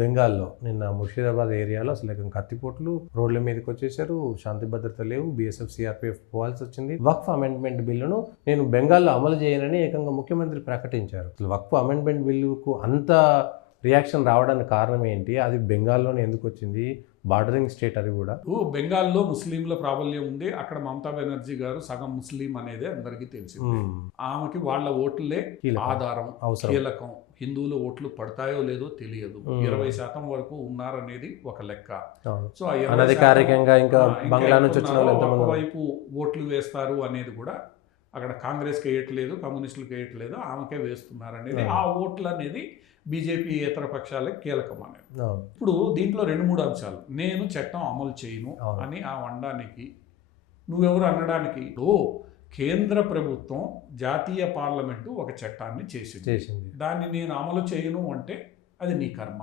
బెంగాల్లో నిన్న ముర్షిదాబాద్ ఏరియాలో అసలు కత్తిపోట్లు రోడ్ల మీదకి వచ్చేసారు. శాంతి భద్రత లేవు. బీఎస్ఎఫ్ సిఆర్పీఎఫ్ పోవాల్సి వచ్చింది. వక్ఫ్ అమెండ్మెంట్ బిల్లును నేను బెంగాల్లో అమలు చేయనని ఏకంగా ముఖ్యమంత్రి ప్రకటించారు. అసలు వక్ఫ్ అమెండ్మెంట్ బిల్లుకు అంత రియాక్షన్ రావడానికి కారణం ఏంటి? అది బెంగాల్లోనే ఎందుకు వచ్చింది? బార్డరింగ్ స్టేట్ అది కూడా. బెంగాల్లో ముస్లింల ప్రాబల్యం ఉంది. అక్కడ మమతా బెనర్జీ గారు సగం ముస్లిం అనేది అందరికీ తెలిసింది. ఆమెకి వాళ్ళ ఓట్లే ఆధారం, కీలకం. హిందువుల ఓట్లు పడతాయో లేదో తెలియదు. 20% వరకు ఉన్నారనేది ఒక లెక్క. సో అనధికారికంగా ఇంకా బంగ్లా నుంచి వచ్చిన ఒకవైపు ఓట్లు వేస్తారు అనేది కూడా అక్కడ కాంగ్రెస్కి వేయట్లేదు, కమ్యూనిస్టులకు వేయట్లేదు, ఆమెకే వేస్తున్నారు అనేది. ఆ ఓట్లు అనేది బీజేపీ ఇతర పక్షాలకు కీలకం అనేది. ఇప్పుడు దీంట్లో 2-3 అంశాలు. నేను చట్టం అమలు చేయను అని ఆ వండానికి నువ్వెవరు అనడానికి? కేంద్ర ప్రభుత్వం జాతీయ పార్లమెంటు ఒక చట్టాన్ని చేసింది. దాన్ని నేను అమలు చేయను అంటే అది నీ కర్మ.